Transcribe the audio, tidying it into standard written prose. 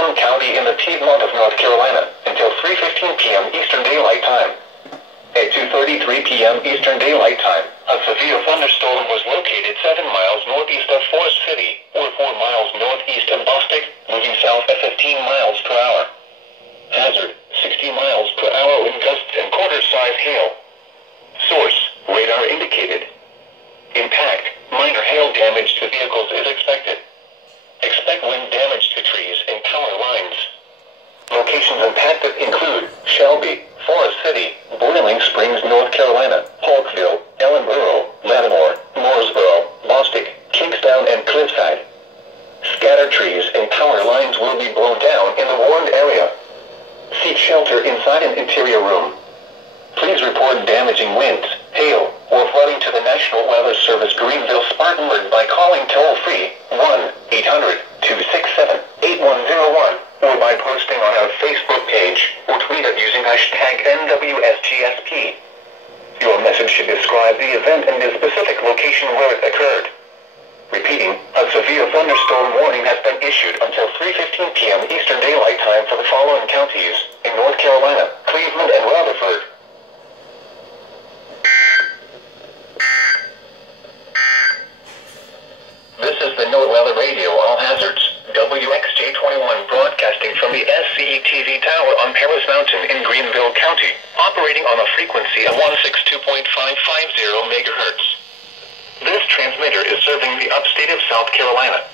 Putnam County in the Piedmont of North Carolina until 3:15 p.m. Eastern Daylight Time. At 2:33 p.m. Eastern Daylight Time, a severe thunderstorm was located 7 miles northeast of Forest City, or 4 miles northeast of Bostic, moving south at 15 miles per hour. Hazard, 60 miles per hour wind gusts and quarter-size hail. Source, radar indicated. Impact, minor hail damage to vehicles is expected. Expect wind damage to trees and power lines. Locations impacted include Shelby, Forest City, Boiling Springs, North Carolina, Hawkville, Ellenboro, Lattimore, Mooresboro, Bostic, Kingstown, and Cliffside. Scattered trees and power lines will be blown down in the warned area. Seek shelter inside an interior room. Please report damaging winds, hail, or flooding to the National Weather Service Greenville-Spartanburg by calling toll-free 1-800-267-8101 or by posting on our Facebook page or tweet it using hashtag NWSGSP. Your message should describe the event and the specific location where it occurred. Repeating, a severe thunderstorm warning has been issued until 3:15 p.m. Eastern Daylight Time for the following counties in North Carolina, Cleveland, and Rutherford. This is the NOAA Weather Radio All Hazards, WXJ-21 broadcasting from the SCETV Tower on Paris Mountain in Greenville County, operating on a frequency of 162.550 MHz. This transmitter is serving the upstate of South Carolina.